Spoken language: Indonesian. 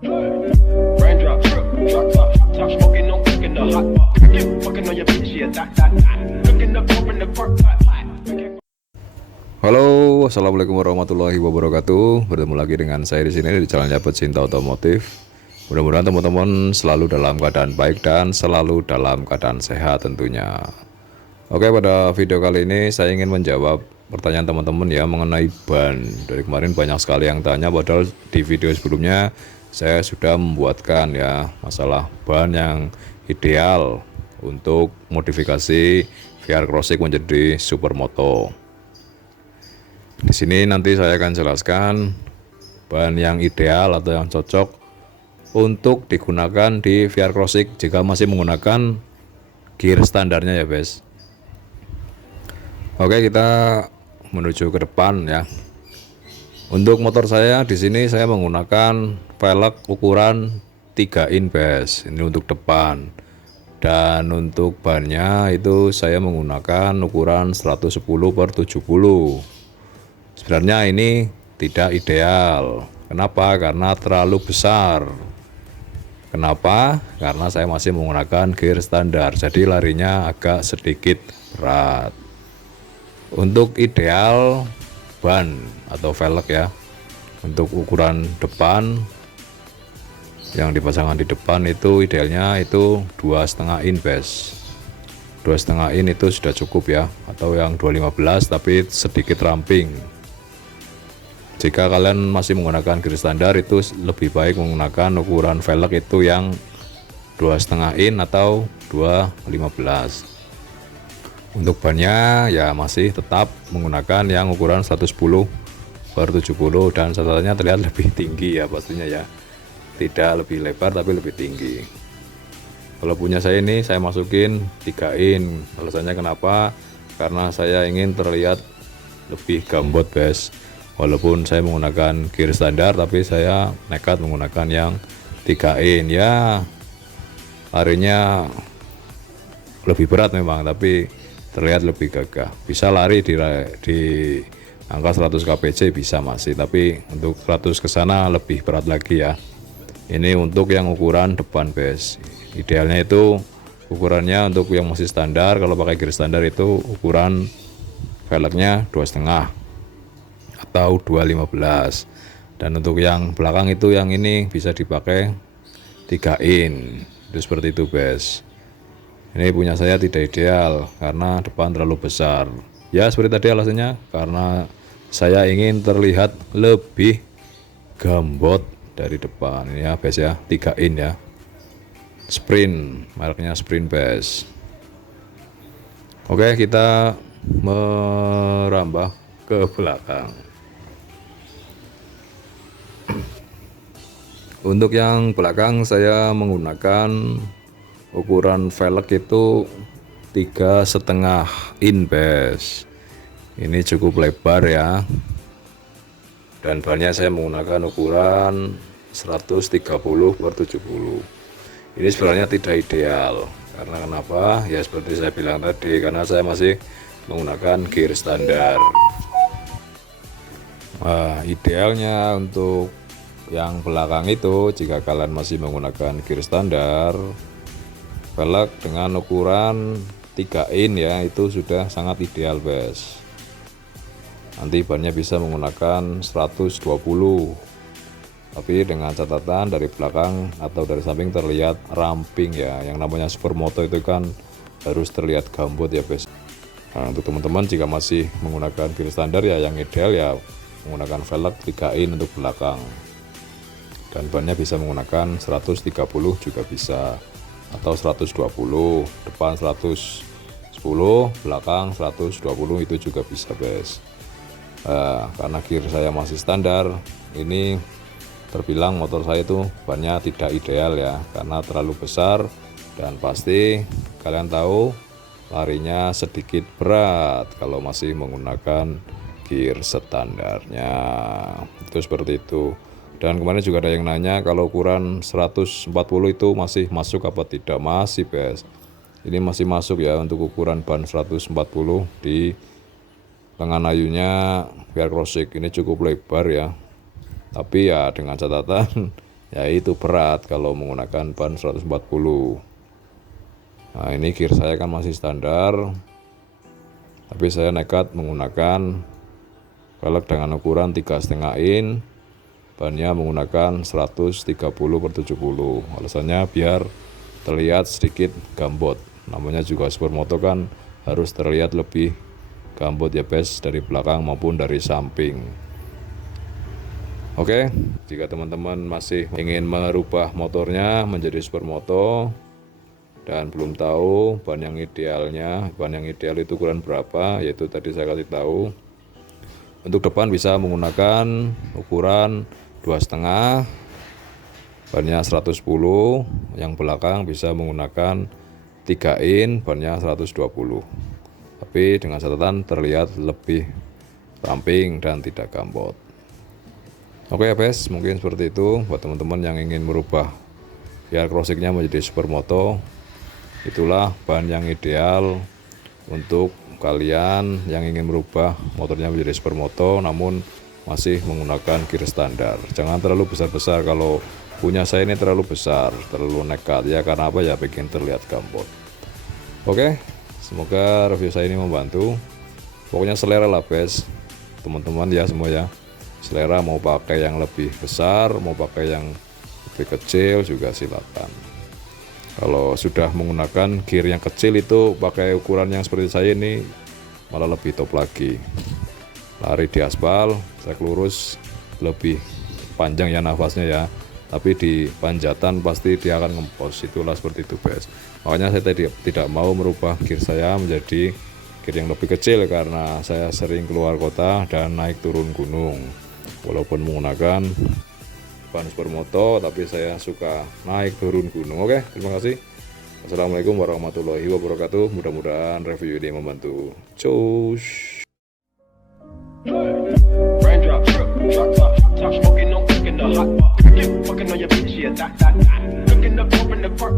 Raindrop, drip, drop top, hot top, smoking, no cooking the hot pot. Fucking on your bitch, yeah, that. Cooking up over in the park, pot. Halo, assalamualaikum warahmatullahi wabarakatuh. Bertemu lagi dengan saya di sini di channelnya Pecinta Otomotif. Mudah-mudahan teman-teman selalu dalam keadaan baik dan selalu dalam keadaan sehat tentunya. Oke, pada video kali ini saya ingin menjawab pertanyaan teman-teman ya mengenai ban. Dari kemarin banyak sekali yang tanya, padahal di video sebelumnya saya sudah membuatkan ya masalah ban yang ideal untuk modifikasi VR Crossing menjadi supermoto. Di sini nanti saya akan jelaskan ban yang ideal atau yang cocok untuk digunakan di VR Crossing jika masih menggunakan gear standarnya ya guys. Oke, kita menuju ke depan ya. Untuk motor saya di sini saya menggunakan velg ukuran 3 in guys. Ini untuk depan. Dan untuk bannya itu saya menggunakan ukuran 110/70. Sebenarnya ini tidak ideal. Kenapa? Karena terlalu besar. Kenapa? Karena saya masih menggunakan gear standar, jadi larinya agak sedikit berat. Untuk ideal ban atau velg ya, untuk ukuran depan yang dipasangkan di depan itu idealnya itu 2,5 in guys. 2,5 in itu sudah cukup ya, atau yang 215 tapi sedikit ramping. Jika kalian masih menggunakan gear standar itu lebih baik menggunakan ukuran velg itu yang 2,5 in atau 215. Untuk bannya ya masih tetap menggunakan yang ukuran 110/70 dan catatannya terlihat lebih tinggi ya pastinya ya. Tidak lebih lebar tapi lebih tinggi. Kalau punya saya ini saya masukin 3 in. Alasannya kenapa? Karena saya ingin terlihat lebih gambot guys. Walaupun saya menggunakan gear standar tapi saya nekat menggunakan yang 3 in ya. Larinya lebih berat memang tapi terlihat lebih gagah. Bisa lari di angka 100 kpj bisa masih, tapi untuk 100 ke sana lebih berat lagi ya. Ini untuk yang ukuran depan guys. Idealnya itu ukurannya untuk yang masih standar, kalau pakai gear standar itu ukuran velgnya 2,5 atau 215. Dan untuk yang belakang itu yang ini bisa dipakai 3 in. Itu seperti itu guys. Ini punya saya tidak ideal karena depan terlalu besar. Ya seperti tadi alasannya, karena saya ingin terlihat lebih gambot dari depan. Ini ya guys ya, 3 in ya. Sprint, mereknya Sprint base. Oke, kita merambah ke belakang. Untuk yang belakang saya menggunakan ukuran velg itu 3,5 in base. Ini cukup lebar ya. Dan bannya saya menggunakan ukuran 130/70. Ini sebenarnya tidak ideal. Karena kenapa? Ya seperti saya bilang tadi, karena saya masih menggunakan gear standar. Nah, idealnya untuk yang belakang itu jika kalian masih menggunakan gear standar, velg dengan ukuran 3 in ya itu sudah sangat ideal guys. Nanti bannya bisa menggunakan 120, tapi dengan catatan dari belakang atau dari samping terlihat ramping ya. Yang namanya supermoto itu kan harus terlihat gambut ya guys. Nah, untuk teman-teman jika masih menggunakan gear standar ya yang ideal ya menggunakan velg 3 in untuk belakang, dan bannya bisa menggunakan 130 juga bisa, atau 120, depan 110, belakang 120 itu juga bisa guys. Karena gear saya masih standar, ini terbilang motor saya itu bannya tidak ideal ya, karena terlalu besar dan pasti kalian tahu larinya sedikit berat kalau masih menggunakan gear standarnya. Itu seperti itu. Dan kemarin juga ada yang nanya kalau ukuran 140 itu masih masuk apa tidak. Masih guys, ini masih masuk ya untuk ukuran ban 140 di lengan ayunya VR Crossing. Ini cukup lebar ya, tapi ya dengan catatan ya itu berat kalau menggunakan ban 140. Nah ini gear saya kan masih standar, tapi saya nekat menggunakan velg dengan ukuran 3,5 in, bannya menggunakan 130/70. Alasannya biar terlihat sedikit gambot, namanya juga supermoto kan harus terlihat lebih gambot ya bes, dari belakang maupun dari samping. Oke, jika teman-teman masih ingin merubah motornya menjadi supermoto dan belum tahu ban yang ideal itu ukuran berapa, yaitu tadi saya kasih tahu. Untuk depan bisa menggunakan ukuran 2,5, bannya 110. Yang belakang bisa menggunakan 3 in, bannya 120. Tapi dengan catatan terlihat lebih ramping dan tidak gambot. Oke ya bes, mungkin seperti itu buat teman-teman yang ingin merubah biar crossingnya menjadi supermoto. Itulah ban yang ideal untuk kalian yang ingin merubah motornya menjadi supermoto namun masih menggunakan gear standar. Jangan terlalu besar-besar, kalau punya saya ini terlalu besar, terlalu nekat ya, karena apa ya, bikin terlihat gambot. Oke, semoga review saya ini membantu. Pokoknya selera lah bes teman-teman ya, semua ya. Selera mau pakai yang lebih besar, mau pakai yang lebih kecil juga silakan. Kalau sudah menggunakan gear yang kecil itu pakai ukuran yang seperti saya ini malah lebih top lagi. Lari di aspal, trek lurus lebih panjang ya nafasnya ya, tapi di panjatan pasti dia akan ngempos. Itulah seperti itu guys. Makanya saya tidak mau merubah gear saya menjadi gear yang lebih kecil, karena saya sering keluar kota dan naik turun gunung. Walaupun menggunakan ban supermoto, tapi saya suka naik turun gunung. Oke, terima kasih. Assalamualaikum warahmatullahi wabarakatuh. Mudah-mudahan review ini membantu. Cus. Raindrop, drop top, smoking, no cooking the hot pot. Fucking on your bitch, yeah, that. Cooking the pop in the park,